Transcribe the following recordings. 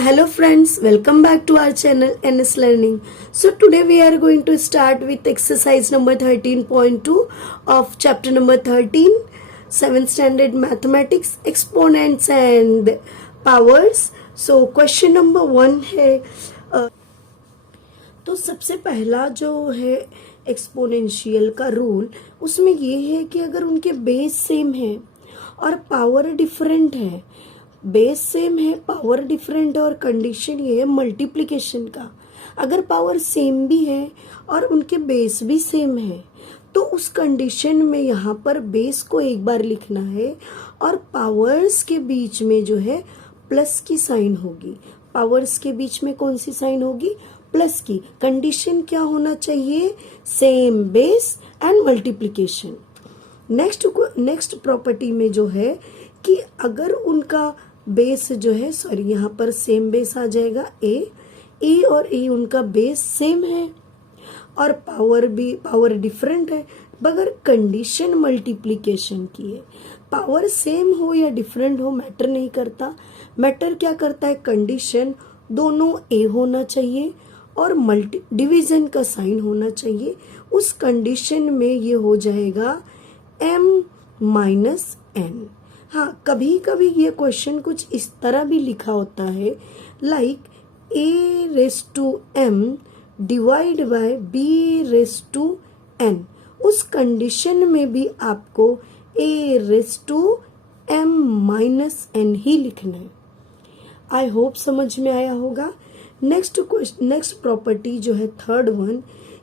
Hello friends, welcome back to our channel NS Learning. So today we are going to start with exercise number 13.2 of chapter number 13, 7th standard mathematics, exponents and powers. So question number 1 है तो सबसे पहला जो है exponential का rule, उसमें ये है कि अगर उनके बेस सेम है और पावर डिफरेंट है, बेस सेम है पावर डिफरेंट है और कंडीशन ये है मल्टीप्लिकेशन का, अगर पावर सेम भी है और उनके बेस भी सेम है तो उस कंडीशन में यहाँ पर बेस को एक बार लिखना है और पावर्स के बीच में जो है प्लस की साइन होगी। पावर्स के बीच में कौन सी साइन होगी? प्लस की। कंडीशन क्या होना चाहिए? Same base and multiplication. Next property में जो है कि अगर उनका बेस जो है यहाँ पर सेम बेस आ जाएगा ए और ए उनका बेस सेम है और पावर डिफरेंट है, मगर कंडीशन मल्टीप्लिकेशन की है। पावर सेम हो या डिफरेंट हो मैटर नहीं करता, मैटर क्या करता है? कंडीशन दोनों ए होना चाहिए और डिवीजन का साइन होना चाहिए। उस कंडीशन में ये हो जाएगा m-n। हाँ, कभी कभी ये क्वेश्चन कुछ इस तरह भी लिखा होता है, like a⁻m divide bye b⁻n। उस कंडीशन में भी आपको a⁻m-n ही लिखना है। आई होप समझ में आया होगा। नेक्स्ट प्रॉपर्टी जो है थर्ड वन,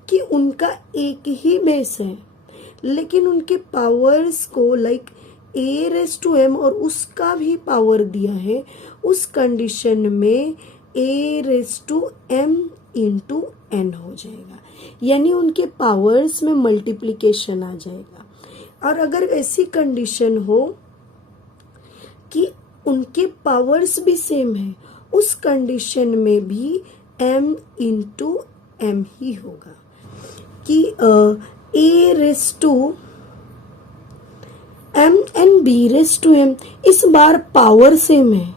कि उनका एक ही बेस है लेकिन उनके पावर्स को लाइक a⁻m और उसका भी पावर दिया है, उस कंडीशन में a⁻m×n हो जाएगा, यानी उनके पावर्स में मल्टीप्लिकेशन आ जाएगा। और अगर ऐसी कंडीशन हो कि उनके पावर्स भी सेम है, उस कंडीशन में भी m×m ही होगा कि a⁻m and b⁻m। इस बार पावर सेम है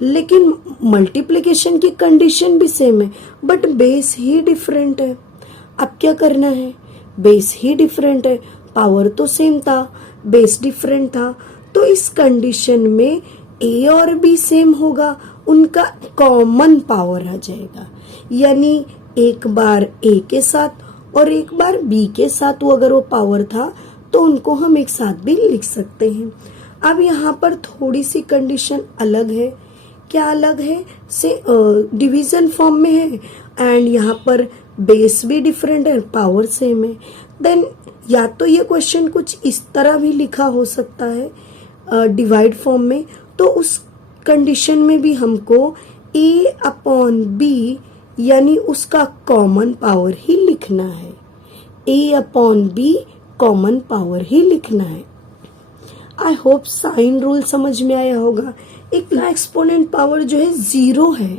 लेकिन मल्टीप्लिकेशन की कंडीशन भी सेम है, बट बेस ही डिफरेंट है। अब क्या करना है? बेस ही डिफरेंट है, पावर तो सेम था, बेस डिफरेंट था, तो इस कंडीशन में ए और बी सेम होगा, उनका कॉमन पावर आ जाएगा, यानी एक बार ए के साथ और एक बार बी के साथ वो अगर वो पावर था तो उनको हम एक साथ भी लिख सकते हैं। अब यहाँ पर थोड़ी सी कंडीशन अलग है। क्या अलग है? से डिवीजन फॉर्म में है एंड यहाँ पर बेस भी डिफरेंट है, पावर सेम है। देन या तो ये क्वेश्चन कुछ इस तरह भी लिखा हो सकता है डिवाइड फॉर्म में, तो उस कंडीशन में भी हमको a/b यानी उसका कॉमन पावर ही लिखना है, a/b कॉमन पावर ही लिखना है। आई होप साइन रूल समझ में आया होगा। एक एक्सपोनेंट पावर जो है 0 है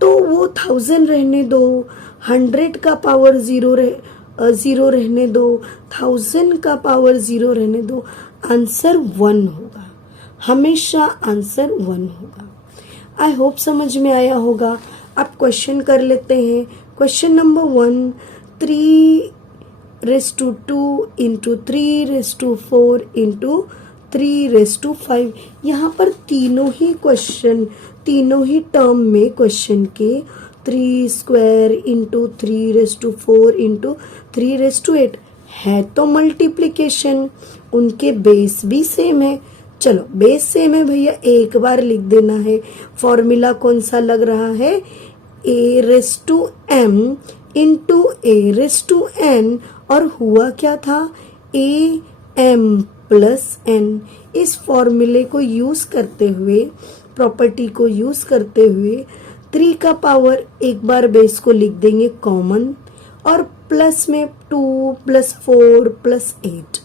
तो वो 1000 रहने दो, 100 का पावर 0 रहने दो, 1000 का पावर 0 रहने दो, आंसर 1 होगा, हमेशा आंसर 1 होगा। आई होप समझ में आया होगा। अब क्वेश्चन कर लेते हैं। Question number 1, 3⁻2 into 3⁻4 into 3⁻5। यहाँ पर तीनों ही टर्म में क्वेश्चन के 3² into 3⁻4 into 3⁻8 है तो मल्टीप्लिकेशन, उनके बेस भी सेम है। चलो बेस सेम है भैया, एक बार लिख देना है। फॉर्मूला कौन सा लग रहा है? a⁻m into a⁻n और हुआ क्या था? am+n। इस फॉर्मूले को यूज करते हुए, प्रॉपर्टी को यूज करते हुए 3 का पावर एक बार बेस को लिख देंगे कॉमन और प्लस में 2 + 4 + 8,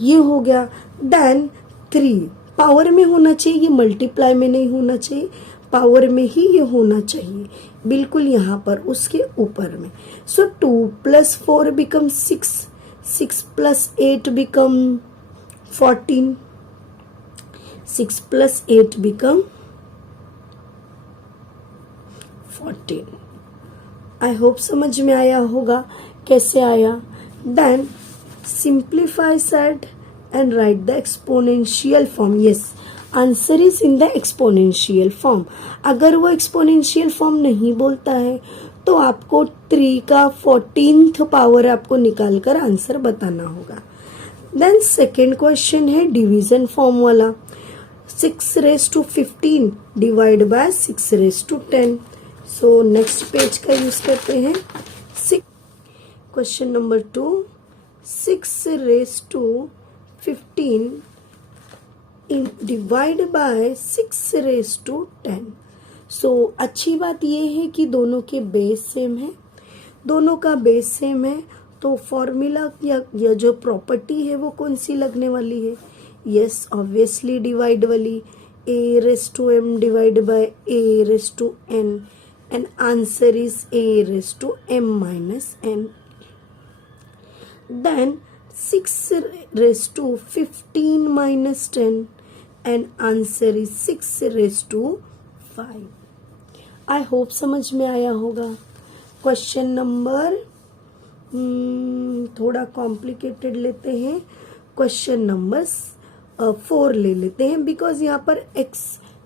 ये हो गया। देन 3 पावर में होना चाहिए, ये मल्टीप्लाई में नहीं होना चाहिए, पावर में ही ये होना चाहिए, बिल्कुल यहाँ पर उसके ऊपर में। So 2 + 4 become 6, 6 + 8 become 14, 6 + 8 become 14। I hope समझ में आया होगा कैसे आया। Then simplify set and write the exponential form. Yes, answer is in the exponential form. अगर वो एक्सपोनेंशियल फॉर्म नहीं बोलता है तो आपको 3 का 14th पावर आपको निकाल कर आंसर बताना होगा। देन सेकेंड क्वेश्चन है डिवीजन फॉर्म वाला। 6⁻15 divide by 6⁻10। So next page का यूज करते हैं। Question number 2, 6⁻15 divide by 6⁻10। सो अच्छी बात ये है कि दोनों के बेस सेम है, दोनों का बेस सेम है, तो फॉर्मूला या जो प्रॉपर्टी है वो कौन सी लगने वाली है? यस, ऑब्वियसली डिवाइड वाली। a⁻m divide by a⁻n and answer is a⁻m-n। Then 6⁻15-10 and answer is 6⁻5। I hope समझ में आया होगा। क्वेश्चन नंबर थोड़ा कॉम्प्लिकेटेड लेते हैं। क्वेश्चन नंबर 4 ले लेते हैं, बिकॉज यहाँ पर x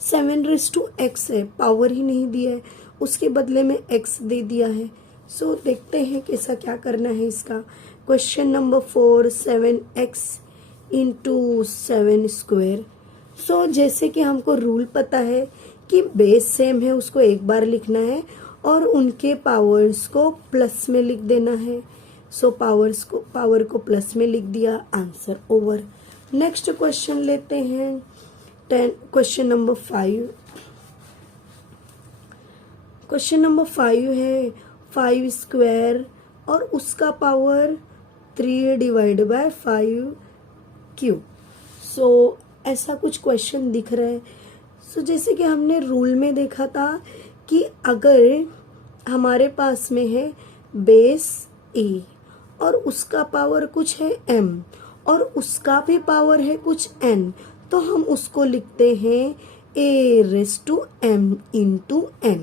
7⁻x है, पावर ही नहीं दिया है, उसके बदले में x दे दिया है। सो देखते हैं कैसा क्या करना है इसका। Question number 4, 7x into 7²। सो जैसे कि हमको रूल पता है कि बेस सेम है, उसको एक बार लिखना है और उनके पावर्स को प्लस में लिख देना है। सो पावर को प्लस में लिख दिया, आंसर ओवर। नेक्स्ट क्वेश्चन लेते हैं। Question number 5। क्वेश्चन नंबर 5 है 5² और उसका पावर 3 डिवाइड बाय 5³ सो ऐसा कुछ क्वेश्चन दिख रहा है। सो जैसे कि हमने रूल में देखा था कि अगर हमारे पास में है बेस a और उसका पावर कुछ है m और उसका भी पावर है कुछ n, तो हम उसको लिखते हैं a⁻m इंटू n,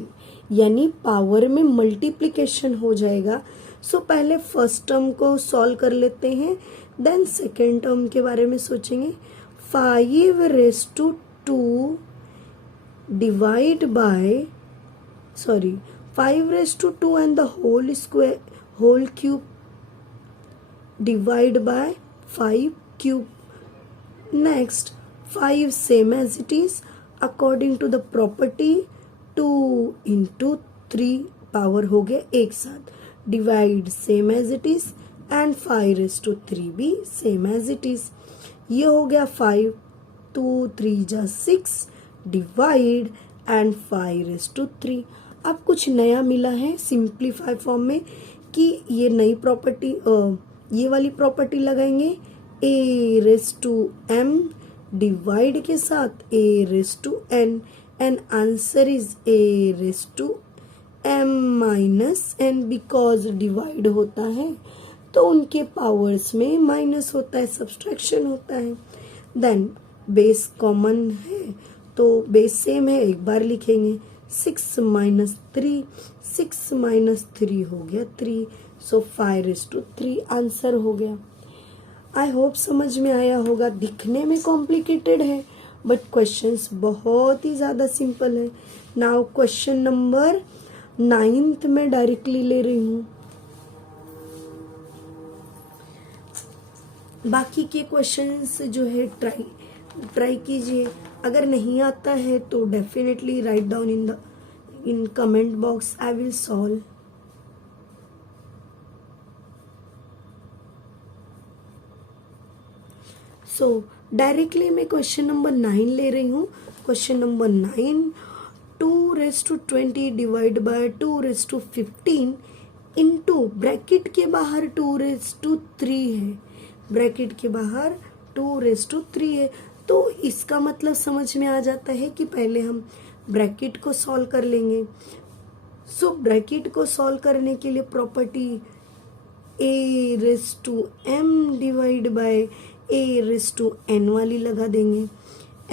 यानी पावर में मल्टीप्लिकेशन हो जाएगा। सो पहले फर्स्ट टर्म को सॉल्व कर लेते हैं, देन सेकेंड टर्म के बारे में सोचेंगे। 5⁻2 divide by 5⁻2 and the whole cube divide by 5³ next 5 same as it is according to the property 2 into 3 power हो गया एक साथ, divide same as it is and 5⁻3 भी सेम एज इट इज। ये हो गया 5, 2 3 जा 6 डिवाइड एंड 5⁻3। अब कुछ नया मिला है सिंप्लीफाई फॉर्म में कि ये नई प्रॉपर्टी ये वाली प्रॉपर्टी लगाएंगे a⁻m डिवाइड के साथ a⁻n and answer is a⁻m-n, because divide होता है तो उनके पावर्स में माइनस होता है, सब्सट्रैक्शन होता है। देन बेस कॉमन है तो बेस सेम है, एक बार लिखेंगे 6-3, 6-3 हो गया 3, सो 5⁻3 आंसर हो गया। आई होप समझ में आया होगा। दिखने में कॉम्प्लिकेटेड है बट क्वेश्चंस बहुत ही ज़्यादा सिंपल है। नाउ क्वेश्चन नंबर 9th में डायरेक्टली ले रही हूँ। बाकी के क्वेश्चंस जो है ट्राई कीजिए। अगर नहीं आता है तो definitely write down in comment box, I will solve. So directly मैं क्वेश्चन नंबर 9 ले रही हूँ। Question number 9, 2⁻20 divide by 2⁻15 into bracket के बाहर 2⁻3 है, ब्रैकेट के बाहर 2⁻3 है, तो इसका मतलब समझ में आ जाता है कि पहले हम ब्रैकेट को सॉल्व कर लेंगे। सो ब्रैकेट को सॉल्व करने के लिए property a⁻m divide by a⁻n वाली लगा देंगे,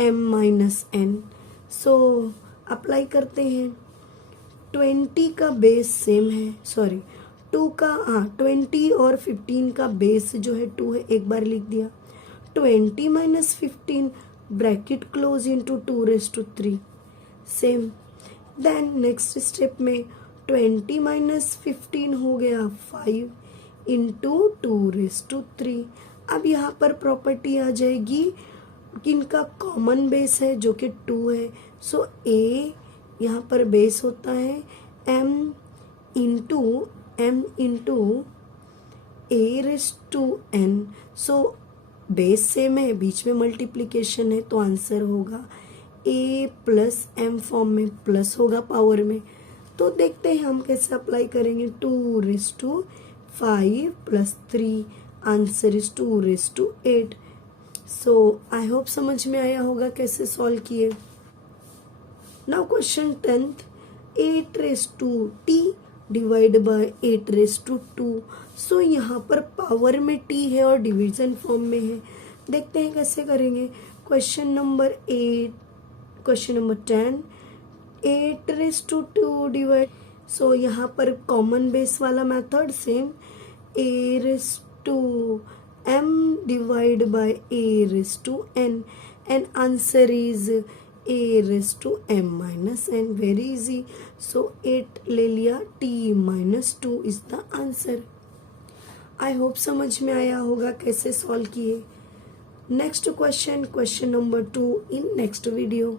m-n। सो अप्लाई करते हैं 20 का बेस सेम है, सॉरी 2 का, हाँ 20 और 15 का बेस जो है 2 है, एक बार लिख दिया। 20 minus 15 bracket close into 2⁻3 same. Then next step में 20 माइनस 15 हो गया 5 इंटू 2⁻3। अब यहाँ पर प्रॉपर्टी आ जाएगी किनका कॉमन बेस है जो कि 2 है। सो a यहाँ पर बेस होता है m into a⁻n। So base same है, बीच में मल्टीप्लिकेशन है, तो आंसर होगा a प्लस m फॉर्म में प्लस होगा पावर में। तो देखते हैं हम कैसे अप्लाई करेंगे। 2�5 plus 3, answer is 2�8। So I hope समझ में आया होगा कैसे सॉल्व किए। Now question 10th, 8⁻t divide by 8⁻2। सो यहाँ पर पावर में t है और डिवीजन फॉर्म में है। देखते हैं कैसे करेंगे। क्वेश्चन नंबर 10, 8⁻2 डिवाइड, सो यहाँ पर कॉमन बेस वाला method same, a⁻m divide by a⁻n and answer is a⁻m minus n, very easy. So 8 ले लिया, t-2 is the answer. I hope समझ में आया होगा कैसे सॉल्व किए। Next question, question number 2 in next video.